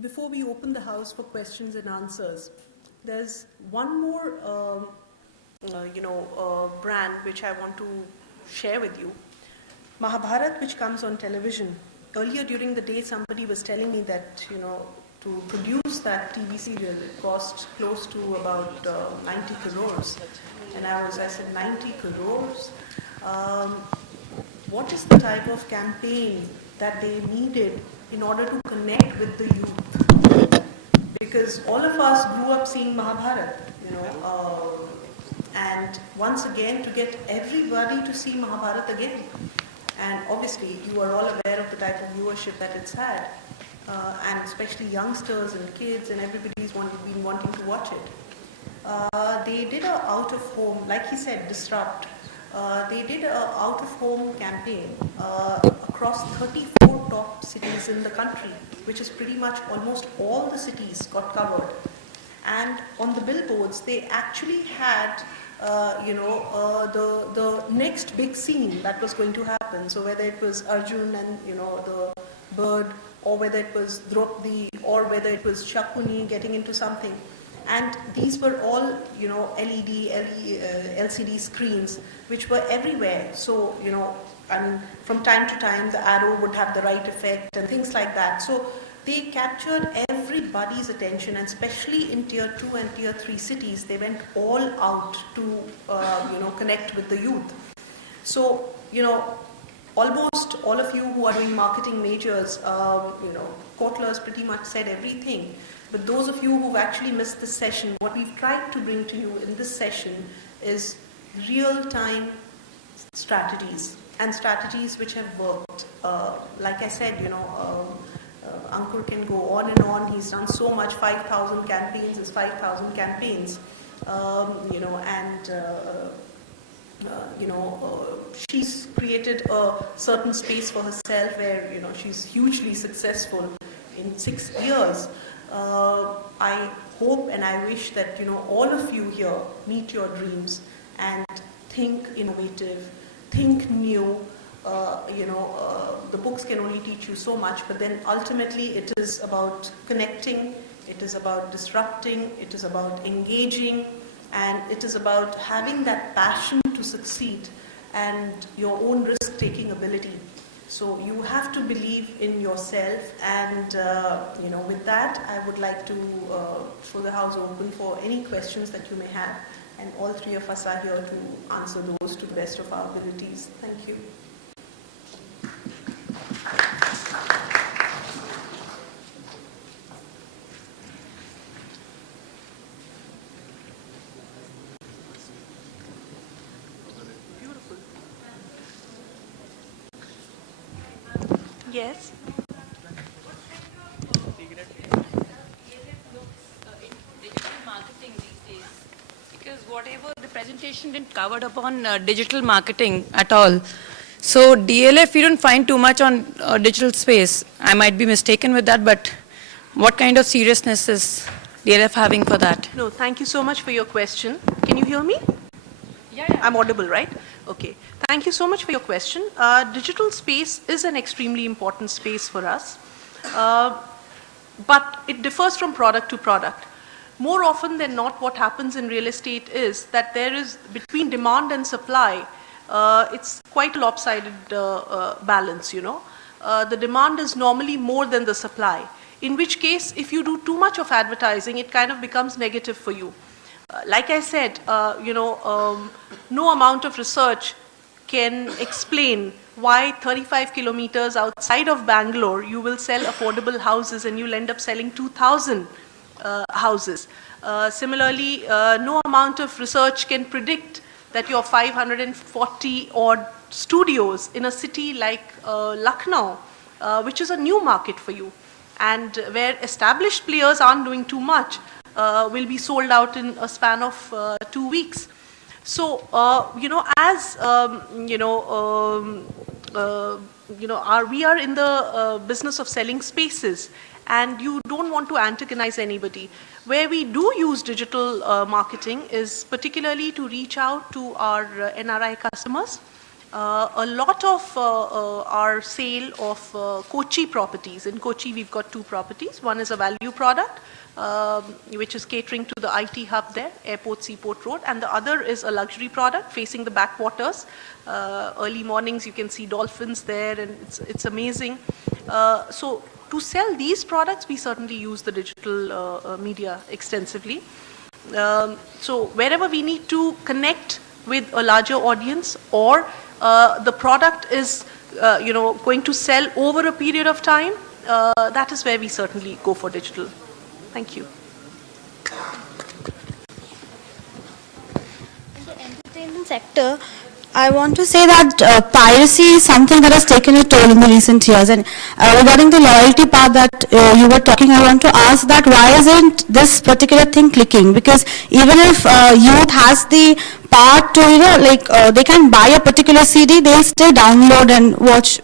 before we open the house for questions and answers, there's one more, brand which I want to share with you. Mahabharat, which comes on television. Earlier during the day, somebody was telling me that, to produce that TV serial, it cost close to about 90 crores. And I said, 90 crores? What is the type of campaign that they needed in order to connect with the youth? Because all of us grew up seeing Mahabharat, and once again to get everybody to see Mahabharat again. And obviously you are all aware of the type of viewership that it's had, and especially youngsters and kids and everybody's been wanting to watch it. They did a out of home, like he said, disrupt. They did a out of home campaign across 34 top cities in the country, which is pretty much almost all the cities got covered. And on the billboards, they actually had the next big scene that was going to happen. So whether it was Arjun and the bird, or whether it was Draupadi, or whether it was Shakuni getting into something. And these were all, LED, LCD screens, which were everywhere. So, from time to time, the arrow would have the right effect and things like that. So they captured everybody's attention, and especially in tier 2 and tier 3 cities, they went all out to, connect with the youth. So, almost all of you who are doing marketing majors, Kotler's pretty much said everything. But those of you who've actually missed this session, what we've tried to bring to you in this session is real-time strategies, and strategies which have worked. Like I said, Ankur can go on and on. He's done so much. 5,000 campaigns is 5,000 campaigns. She's created a certain space for herself where, she's hugely successful in 6 years. I hope and I wish that, all of you here meet your dreams and think innovative, think new. The books can only teach you so much, but then ultimately it is about connecting, it is about disrupting, it is about engaging, and it is about having that passion to succeed and your own risk-taking ability. So you have to believe in yourself, and with that, I would like to throw the house open for any questions that you may have, and all three of us are here to answer those to the best of our abilities. Thank you. Yes. Digital marketing these days, because whatever the presentation didn't cover upon digital marketing at all. So DLF, we don't find too much on digital space. I might be mistaken with that, but what kind of seriousness is DLF having for that? No, thank you so much for your question. Can you hear me? Yeah. I'm audible, right? Okay. Thank you so much for your question. Digital space is an extremely important space for us, but it differs from product to product. More often than not, what happens in real estate is that there is, between demand and supply, it's quite a lopsided balance, The demand is normally more than the supply, in which case, if you do too much of advertising, it kind of becomes negative for you. Like I said, no amount of research can explain why 35 kilometers outside of Bangalore you will sell affordable houses and you'll end up selling 2,000 houses. Similarly, no amount of research can predict that your 540 odd studios in a city like Lucknow, which is a new market for you, and where established players aren't doing too much, will be sold out in a span of 2 weeks. So, we are in the business of selling spaces, and you don't want to antagonize anybody. Where we do use digital marketing is particularly to reach out to our NRI customers A lot of our sale of Kochi properties. In Kochi, we've got two properties. One is a value product, which is catering to the IT hub there, Airport Seaport Road, and the other is a luxury product facing the backwaters. Early mornings, you can see dolphins there, and it's amazing. So to sell these products, we certainly use the digital media extensively. So wherever we need to connect with a larger audience, or the product is going to sell over a period of time, that is where we certainly go for digital. Thank you. In the entertainment sector, I want to say that piracy is something that has taken a toll in the recent years. And regarding the loyalty part that you were talking, I want to ask that why isn't this particular thing clicking? Because even if youth has the part to, they can buy a particular CD, they'll still download and watch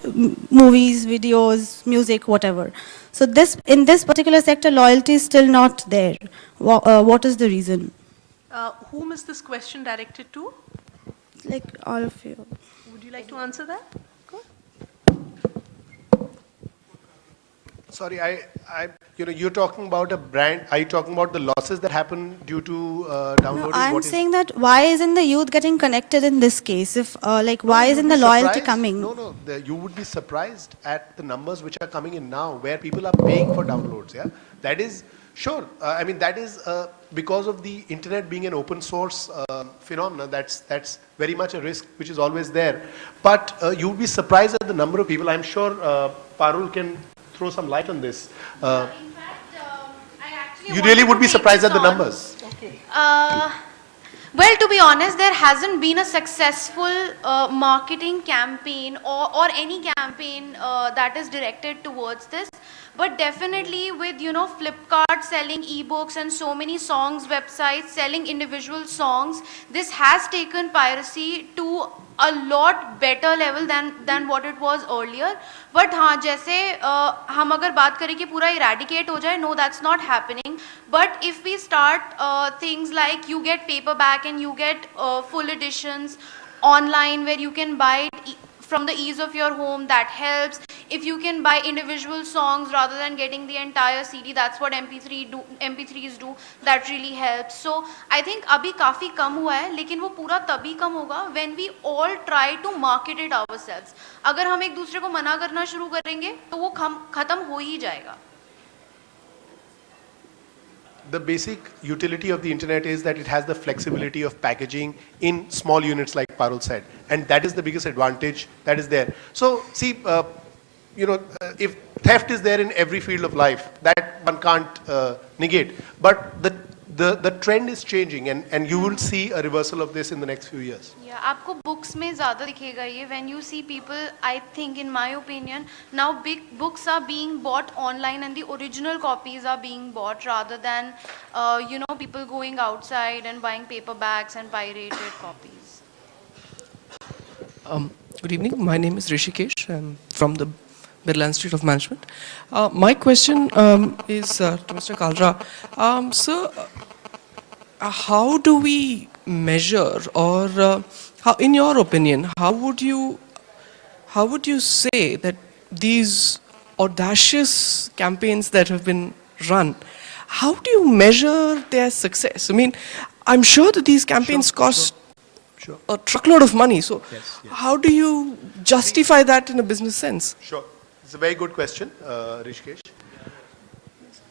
movies, videos, music, whatever. So in this particular sector, loyalty is still not there. What is the reason? Whom is this question directed to? Like all of you. Would you like to answer that? Go. Sorry, you're talking about a brand. Are you talking about the losses that happen due to downloading? No, I'm What is- saying that why isn't the youth getting connected in this case? If why No, isn't you'd the be loyalty surprised. coming? No. You would be surprised at the numbers which are coming in now, where people are paying for downloads. Yeah, that is sure. That is because of the internet being an open source phenomenon. That's very much a risk which is always there. But you would be surprised at the number of people. I'm sure Parul can throw some light on this. In fact, I actually You really wanted would to be take surprised this at the on. numbers. Well, to be honest, there hasn't been a successful marketing campaign or any campaign that is directed towards this. But definitely with, Flipkart selling ebooks and so many songs websites selling individual songs, this has taken piracy to a lot better level than what it was earlier. But हाँ, जैसे हम अगर बात करें कि पूरा eradicate हो जाए, no, that's not happening. But if we start things like you get paperback and you get full editions online where you can buy it from the ease of your home, that helps. If you can buy individual songs rather than getting the entire CD, that's what MP3s do, that really helps. So I think abhi काफी कम हुआ है, लेकिन वो पूरा तभी कम होगा when we all try to market it ourselves. अगर हम एक दूसरे को मना करना शुरू करेंगे तो वो खत्म हो ही जाएगा. The basic utility of the internet is that it has the flexibility of packaging in small units, like Parul said, and that is the biggest advantage that is there. So see, if theft is there in every field of life, that one can't negate, but the trend is changing, and you will see a reversal of this in the next few years. Yeah, आपको books में ज़्यादा दिखेगा ये. When you see people, I think, in my opinion, now big books are being bought online and the original copies are being bought rather than, people going outside and buying paperbacks and pirated copies. Good evening. My name is Rishikesh. I'm from the Birla Institute of Management. My question is to Mr. Kalra. Sir, how do we measure, or how, in your opinion, how would you say that these audacious campaigns that have been run, how do you measure their success? I mean, I'm sure that these campaigns cost Sure. a truckload of money. So Yes. how do you justify that in a business sense? Sure. It's a very good question, Rishikesh.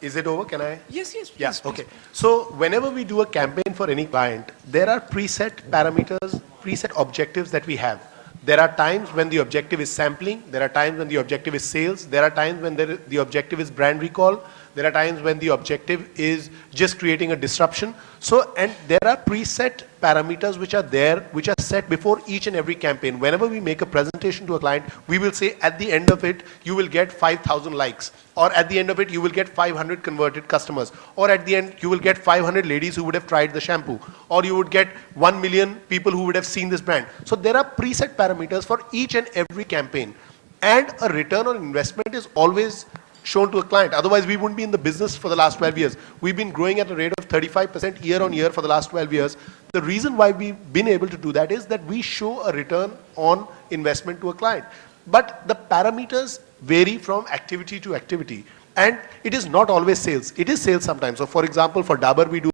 Is it over? Can I? Yes, yes, Yeah, please, please. okay. So whenever we do a campaign for any client, there are preset parameters, preset objectives that we have. There are times when the objective is sampling, there are times when the objective is sales, there are times when the objective is brand recall, there are times when the objective is just creating a disruption. So, and there are preset parameters which are there, which are set before each and every campaign. Whenever we make a presentation to a client, we will say at the end of it, you will get 5,000 likes, or at the end of it, you will get 500 converted customers, or at the end, you will get 500 ladies who would have tried the shampoo, or you would get 1 million people who would have seen this brand. So there are preset parameters for each and every campaign, and a return on investment is always shown to a client. Otherwise, we wouldn't be in the business for the last 12 years. We've been growing at a rate of 35% year on year for the last 12 years. the reason why we've been able to do that is that we show a return on investment to a client. But the parameters vary from activity to activity. And it is not always sales. It is sales sometimes. So for example, for Dabur, we do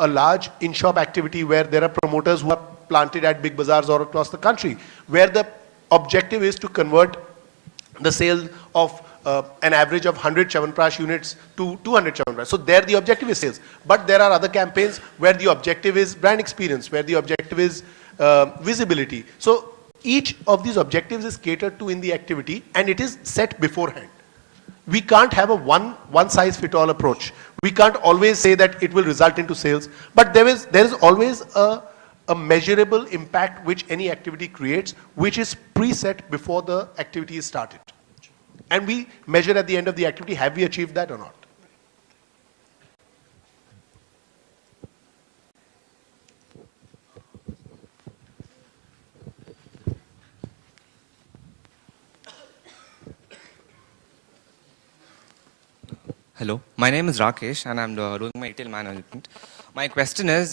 a large in-shop activity where there are promoters who are planted at big bazaars all across the country, where the objective is to convert the sale of an average of 100 Chyawanprash units to 200 Chyawanprash. So there the objective is sales. But there are other campaigns where the objective is brand experience, where the objective is visibility. So each of these objectives is catered to in the activity, and it is set beforehand. We can't have a one-size-fit-all approach. We can't always say that it will result into sales, but there is always a measurable impact which any activity creates, which is preset before the activity is started. And we measure at the end of the activity, have we achieved that or not? Hello, my name is Rakesh and I'm doing my retail management. My question is,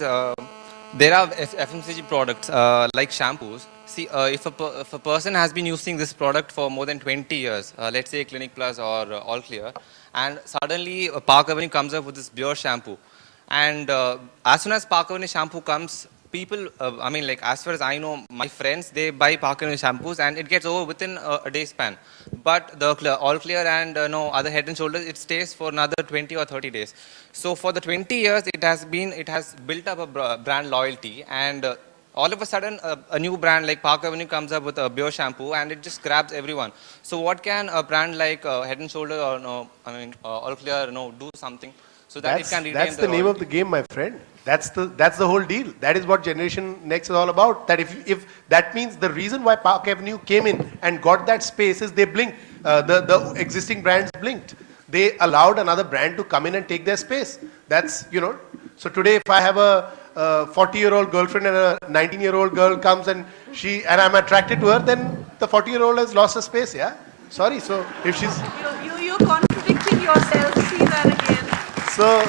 there are FMCG products like shampoos. See, if a person has been using this product for more than 20 years, let's say Clinic Plus or All Clear, and suddenly Park Avenue comes up with this Pure shampoo. And as soon as Park Avenue shampoo comes, people, I mean, like, as far as I know, my friends, they buy Park Avenue shampoos and it gets over within a day span. But the All Clear and no other Head and Shoulders, it stays for another 20 or 30 days. So for the 20 years, it has built up a brand loyalty, and all of a sudden, a new brand like Park Avenue comes up with a Pure shampoo and it just grabs everyone. So what can a brand like Head and Shoulders or no, I mean, All Clear, do something so that it can retain That's the name of the game, my friend. That's the whole deal. That is what Generation Next is all about. That if that means the reason why Park Avenue came in and got that space is they blinked. The existing brands blinked. They allowed another brand to come in and take their space. That's, so today if I have a 40-year-old girlfriend and a 19-year-old girl comes and I'm attracted to her, then the 40-year-old has lost her space, yeah? Sorry, so if she's... You're contradicting yourself, see that again. So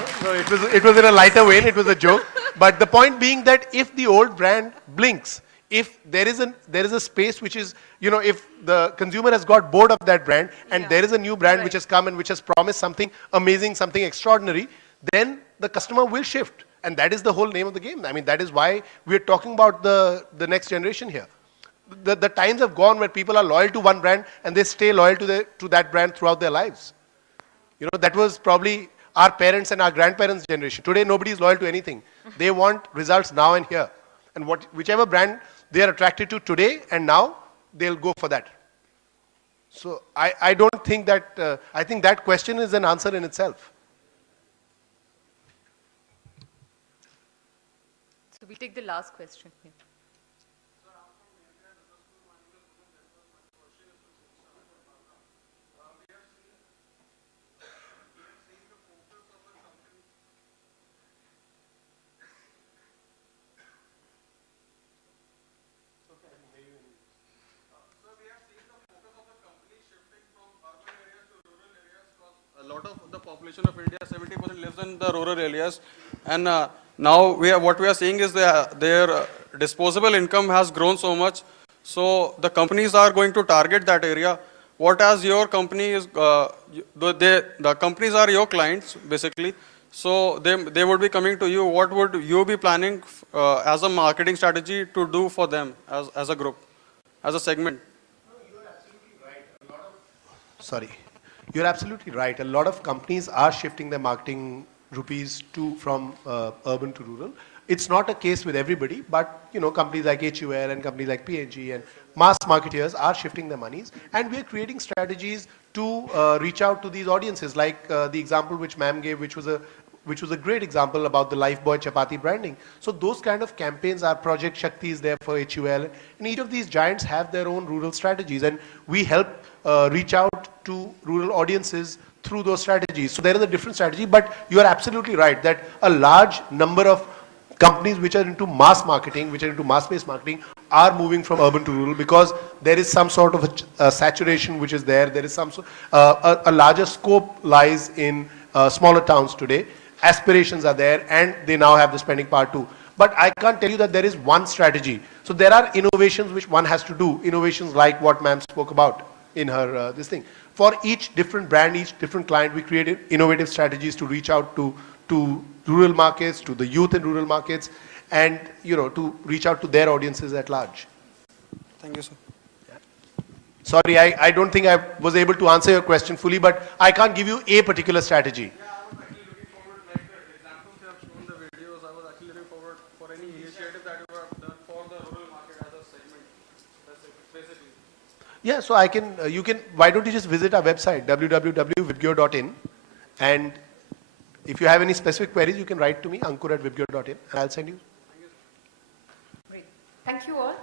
it was in a lighter vein, it was a joke. But the point being that if the old brand blinks, if there is a space which is, if the consumer has got bored of that brand and there is a new brand which has come and which has promised something amazing, something extraordinary, then the customer will shift. And that is the whole name of the game. I mean, that is why we're talking about the next generation here. The times have gone where people are loyal to one brand and they stay loyal to that brand throughout their lives. That was probably our parents and our grandparents' generation. Today, nobody is loyal to anything. They want results now and here. And whichever brand they are attracted to today and now, they'll go for that. So I don't think that, I think that question is an answer in itself. So we'll take the last question here. A lot of the population of India, 70% lives in the rural areas, and now what we are seeing is their disposable income has grown so much, so the companies are going to target that area. What as your company is, the companies are your clients basically, so they would be coming to you. What would you be planning as a marketing strategy to do for them as a group, as a segment? Sorry. You're absolutely right. A lot of companies are shifting their marketing rupees from urban to rural. It's not a case with everybody, but companies like HUL and companies like P&G and mass marketeers are shifting their monies, and we're creating strategies to reach out to these audiences, like the example which ma'am gave, which was a great example about the Lifebuoy Chapati branding. So those kind of campaigns, our Project Shakti is there for HUL, and each of these giants have their own rural strategies, and we help reach out to rural audiences through those strategies. So there is a different strategy, but you are absolutely right that a large number of companies which are into mass marketing, which are into mass-based marketing, are moving from urban to rural because there is some sort of a saturation which is there. There is a larger scope lies in smaller towns today. Aspirations are there, and they now have the spending power too. But I can't tell you that there is one strategy. So there are innovations which one has to do, innovations like what ma'am spoke about in her this thing. For each different brand, each different client, we created innovative strategies to reach out to rural markets, to the youth in rural markets, and to reach out to their audiences at large. Thank you, sir. Sorry, I don't think I was able to answer your question fully, but I can't give you a particular strategy. Yeah, so why don't you just visit our website, www.vibgeo.in, and if you have any specific queries, you can write to me, ankur@vibgeo.in, and I'll send you. Great. Thank you all.